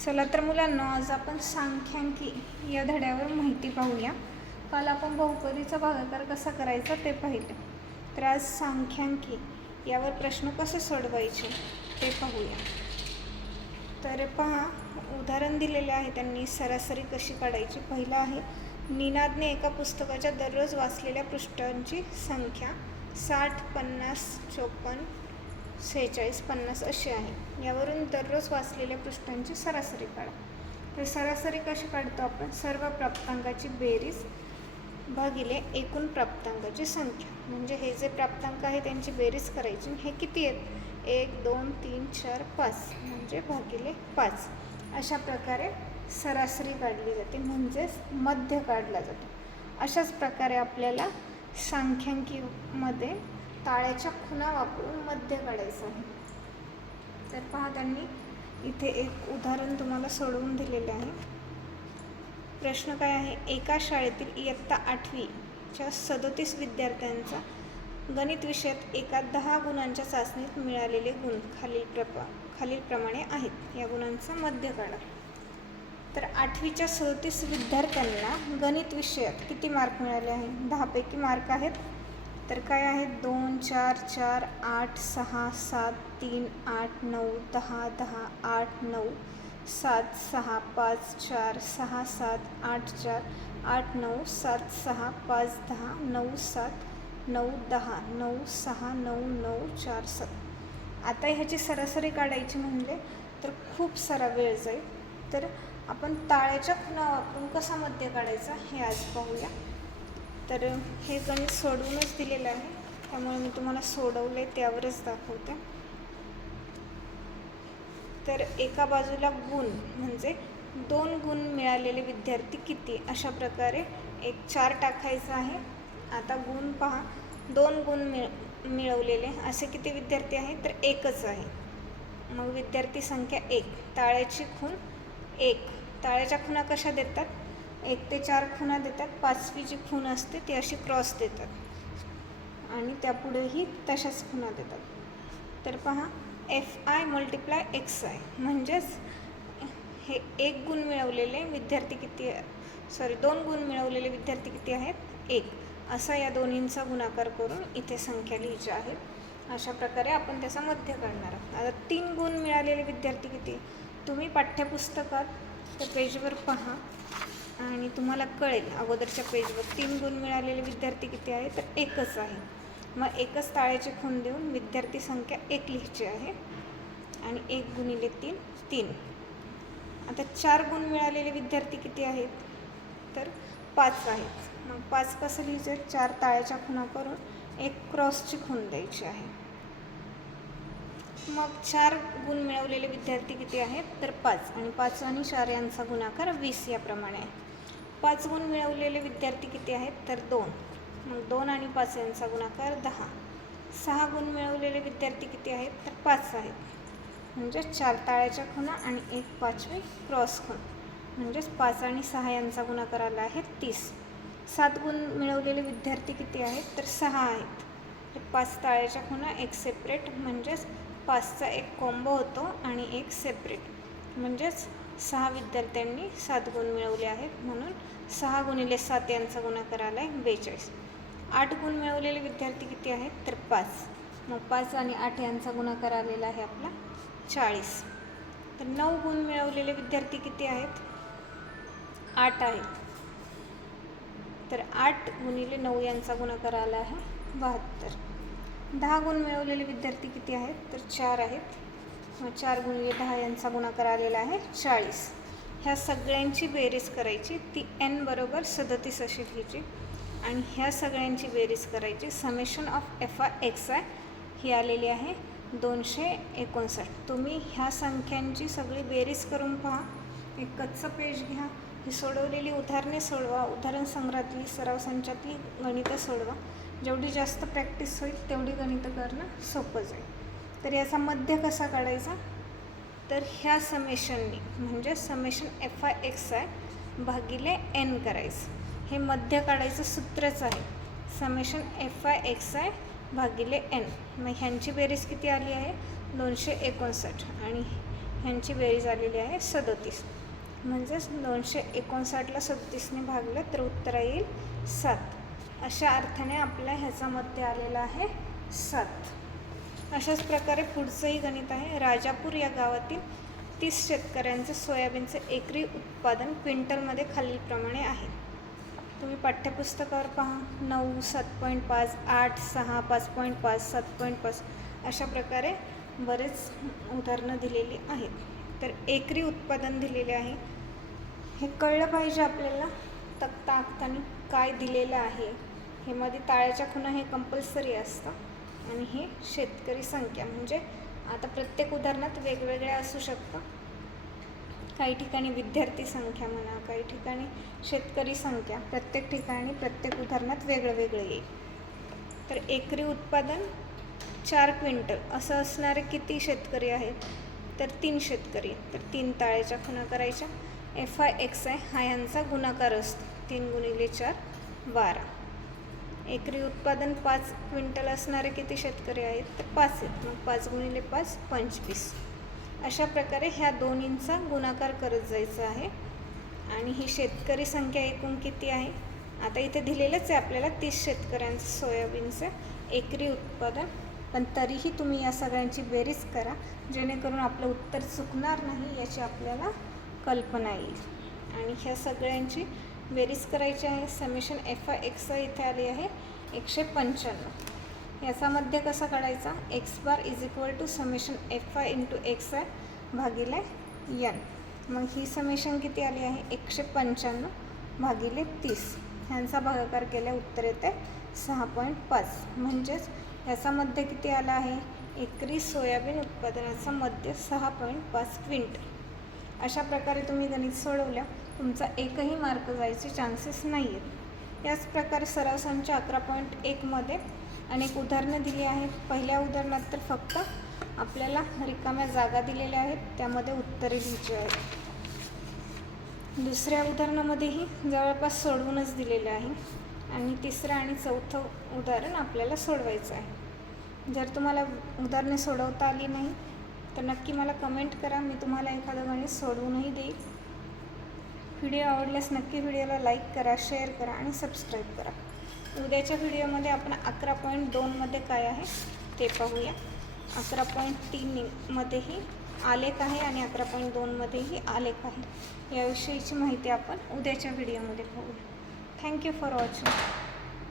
चला तर मुलांना आज आपण सांख्यांकी या धड्यावर माहिती पाहूया. काल आपण बहुपदीचा भागाकार कसा करायचा ते पाहिले. तर आज सांख्यांकी यावर प्रश्न कसे सोडवायचे ते पाहूया. तर पहा, उदाहरण दिलेले आहे त्यांनी. सरासरी कशी काढायची. पहिला आहे, निनादने एका पुस्तकाच्या दररोज वाचलेल्या पृष्ठांची संख्या 60, 50, 54, 46, 50 अशी आहे. यावरून दररोज वाचलेल्या पृष्ठांची सरासरी काढा. तर सरासरी कशी काढतो आपण? सर्व प्राप्तांकाची बेरीज भागिले एकूण प्राप्तांकाची संख्या. म्हणजे हे जे प्राप्तांक आहे त्यांची बेरीज करायची. हे किती आहेत? 1, 2, 3, 4, 5 म्हणजे भागिले 5. अशा प्रकारे सरासरी काढली जाते, म्हणजेच मध्य काढला जातो. अशाच प्रकारे आपल्याला सांख्यांकीमध्ये ताळ्याच्या खुणा वापरून मध्य काढायचं आहे. तर पहा, त्यांनी इथे एक उदाहरण तुम्हाला सोडवून दिलेले आहे. प्रश्न काय आहे? एका शाळेतील इयत्ता 8वीच्या 37 विद्यार्थ्यांचा गणित विषयात एका 10 गुणांच्या चाचणीत मिळालेले गुण खालीलप्रमाणे आहेत. या गुणांचा मध्य काढा. तर 8वीच्या 37 विद्यार्थ्यांना गणित विषयात किती मार्क मिळाले आहे? 10 पैकी मार्क आहेत. तर काय आहेत? 2, 4, 4, 8, 6, 7, 3, 8, 9, 10, 10, 8, 9, 7, 6, 5, 4, 6, 7, 8, 4, 8, 9, 7, 6, 5, 10, 9, 7, 9, 10, 9, 6, 9, 9, 4, 7. आता ह्याची सरासरी काढायची म्हणले तर खूप सारा वेळ जाईल. तर आपण ताळ्याच्या खुणा वापरून कसा मध्य काढायचा हे आज पाहूया. तर हे गणित सोडवूनच दिलेलं आहे, त्यामुळे मी तुम्हाला सोडवले त्यावरच दाखवते. तर एका बाजूला गुण म्हणजे 2 गुण मिळालेले विद्यार्थी किती, अशा प्रकारे एक 4 टाकायचा आहे. आता गुण पहा, 2 गुण मिळवलेले असे किती विद्यार्थी आहेत? तर एकच आहे. मग विद्यार्थी संख्या 1. ताळ्याची खूण 1. ताळ्याच्या खुणा कशा देतात? 1 ते 4 खुणा देतात. 5वी जी खूण असते ती अशी क्रॉस देतात आणि त्यापुढेही तशाच खुणा देतात. तर पहा, FI मल्टिप्लाय XI म्हणजेच हे 1 गुण मिळवलेले विद्यार्थी किती, 2 गुण मिळवलेले विद्यार्थी किती आहेत? 1. असा या दोन्हींचा गुणाकार करून इथे संख्या लिहायची आहे. अशा प्रकारे आपण त्याचा मध्य काढणार आहोत. आता 3 गुण मिळालेले विद्यार्थी किती? तुम्ही पाठ्यपुस्तकात त्या पेजवर पहा आणि तुम्हाला कळेल. अगोदरच्या पेजवर 3 गुण मिळालेले विद्यार्थी किती आहे? तर एकच आहे. मग एकच ताळ्याची खूण देऊन विद्यार्थी संख्या 1 लिहायची आहे आणि 1 गुणिले 3 3. आता 4 गुण मिळालेले विद्यार्थी किती आहेत? तर 5 आहेत. मग 5 कसं लिहायचं? 4 ताळ्याच्या खुणा करून एक क्रॉसची खूण द्यायची आहे. मग 4 गुण मिळवलेले विद्यार्थी किती आहेत? तर 5 आणि 5 आणि 4 यांचा गुणाकार 20 याप्रमाणे आहे. 5 गुण मिळवलेले विद्यार्थी किती आहेत? तर 2. मग 2 आणि 5 यांचा गुणाकार 10. 6 गुण मिळवलेले विद्यार्थी किती आहेत? तर 5 आहेत. म्हणजे 4 ताळ्याच्या खुणा आणि 1 5वी क्रॉस खूण, म्हणजेच 5 आणि 6 यांचा गुणाकार आला आहे 30. 7 गुण मिळवलेले विद्यार्थी किती आहेत? तर 6 आहेत. तर 5 ताळ्याच्या खुणा 1 सेपरेट, म्हणजेच 5चा एक कॉम्बो होतो आणि 1 सेपरेट, म्हणजेच 6 विद्यार्थ्यांनी 7 गुण मिळवले आहेत. म्हणून 6 गुणिले 7 यांचा गुणाकार आला आहे 42. 8 गुण मिळवलेले विद्यार्थी किती आहेत? तर 5. मग 5 आणि 8 यांचा गुणाकार आलेला आहे आपला 40. तर 9 गुण मिळवलेले विद्यार्थी किती आहेत? 8 आहेत. तर 8 गुणिले 9 यांचा गुणाकार आला आहे 72. 10 गुण मिळवलेले विद्यार्थी किती आहेत? तर 4 आहेत. मग 4 गुणिले 10 यांचा गुणाकार आलेला आहे 40. ह्या सगळ्यांची बेरीज करायची. ती n बरोबर 37 अशी लिहायची आणि ह्या सगळ्यांची बेरीज करायची. समेशन ऑफ FI XI ही आलेली आहे 259. तुम्ही ह्या संख्यांची सगळी बेरीज करून पहा. एक कच्चं पेज घ्या, ही सोडवलेली उदाहरणे सोडवा, उदाहरण संग्रहातली सराव संचातली गणितं सोडवा. जेवढी जास्त प्रॅक्टिस होईल तेवढी गणितं करणं सोपं जाईल. तर याचा मध्य कसा काढायचा? तर ह्या समेशननी, म्हणजे समेशन FI XI भागिले n करायचं. हे मध्य काढायचं सूत्रच आहे, समेशन FI XI भागिले n. मग ह्यांची बेरीज किती आली आहे? 259 आणि ह्यांची बेरीज आलेली आहे 37. म्हणजेच 259ला 37ने भागलं तर उत्तर येईल 7. अशा अर्थाने आपल्या ह्याचा मध्य आलेला आहे 7. अशाच प्रकारे पुढचंही गणित आहे. राजापूर या गावातील 30 शेतकऱ्यांचे सोयाबीनचे एकरी उत्पादन क्विंटलमध्ये खालीलप्रमाणे आहे. तुम्ही पाठ्यपुस्तकावर पहा. 9, 7.5, 8, 6, 5.5, 7.5 अशा प्रकारे बरेच उदाहरणं दिलेली आहेत. तर एकरी उत्पादन दिलेले आहे. हे कळलं पाहिजे आपल्याला तक्ता आखताना काय दिलेलं आहे. हे मध्ये ताळ्याच्या खुणा हे कंपल्सरी असतं आणि हे शेतकरी संख्या म्हणजे आता प्रत्येक उदाहरणात वेगवेगळ्या असू शकतं. काही ठिकाणी विद्यार्थी संख्या म्हणा, काही ठिकाणी शेतकरी संख्या, प्रत्येक ठिकाणी प्रत्येक उदाहरणात वेगळं वेगळं येईल. तर एकरी उत्पादन 4 क्विंटल असं असणारे किती शेतकरी आहेत तर 3 शेतकरी. तर 3 ताळ्याच्या खुणा करायच्या. FI XI हा यांचा गुणाकार असतो. 3 गुणिले 4 12. एकरी उत्पादन 5 क्विंटल असणारे किती शेतकरी आहेत तर 5 आहेत. मग 5 गुणिले 5 25. अशा प्रकारे ह्या दोन्हींचा गुणाकार करत जायचं आहे. आणि ही शेतकरी संख्या एकूण किती आहे. आता इथे दिलेलंच आहे आपल्याला 30 शेतकऱ्यांचं सोयाबीनचं एकरी उत्पादन. पण तरीही तुम्ही या सगळ्यांची बेरीज करा जेणेकरून आपलं उत्तर चुकणार नाही याची आपल्याला कल्पना येईल. आणि ह्या सगळ्यांची बेरीज करायची आहे. समेशन FI XI इथे आली आहे 195. याचा मध्य कसा काढायचा. x bar is equal to summation FI into XI भागिले n. मग ही समेशन किती आली आहे 195 भागिले 30. ह्यांचा भागाकार केल्या उत्तर येते 6.5. म्हणजेच ह्याचा मध्य किती आला आहे. एकरी सोयाबीन उत्पादनाचा मध्य 6.5 क्विंटल. अशा प्रकारे तुम्ही गणित सोडवल्या तुमचा एकही मार्क जायचे चान्सेस नाही आहेत. याच प्रकारे सराव संच 11.1 मध्ये अनेक उदाहरणं दिली आहेत. पहिल्या उदाहरणात तर फक्त आपल्याला रिकाम्या जागा दिलेल्या आहेत, त्यामध्ये उत्तरे लिहायची आहेत. दुसऱ्या उदाहरणामध्येही जवळपास सोडवूनच दिलेलं आहे. आणि तिसरं आणि चौथं उदाहरण आपल्याला सोडवायचं आहे. जर तुम्हाला उदाहरणे सोडवता आली नाही तर नक्की मला कमेंट करा. मी तुम्हाला एखादं गणित सोडवूनही देईल. व्हिडिओ आवडल्यास नक्की व्हिडिओला लाईक करा, शेअर करा आणि सबस्क्राईब करा. उद्याच्या व्हिडिओमध्ये आपण 11.2 मध्ये काय आहे ते पाहूया. 11.3 मध्येही आलेख आहे आणि 11.2 मध्येही आलेख आहे. याविषयीची माहिती आपण उद्याच्या व्हिडिओमध्ये पाहूया. Thank you for watching.